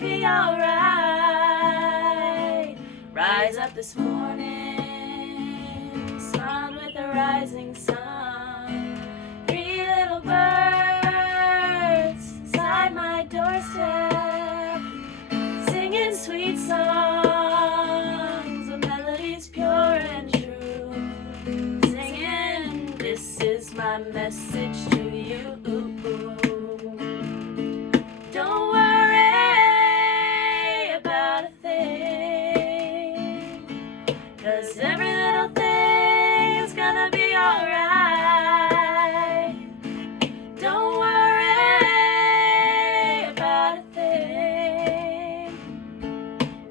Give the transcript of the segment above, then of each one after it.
be alright. Rise up this morning, smiled with the rising sun. 3 little birds inside my doorstep, singing sweet songs of melodies pure and true. Singing, this is my message to you. Don't worry about a thing, 'cause every little thing is gonna be alright. Don't worry about a thing,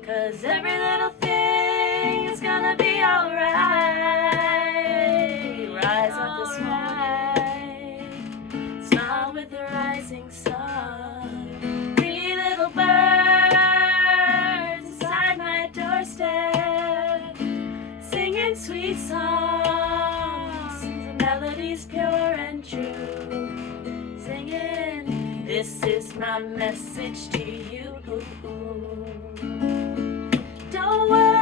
'cause every little thing is gonna be alright. Rise up this morning, smile with the rising sun. 3 little birds inside my doorstep, singing sweet songs, melodies pure and true. Singing, this is my message to you. Don't worry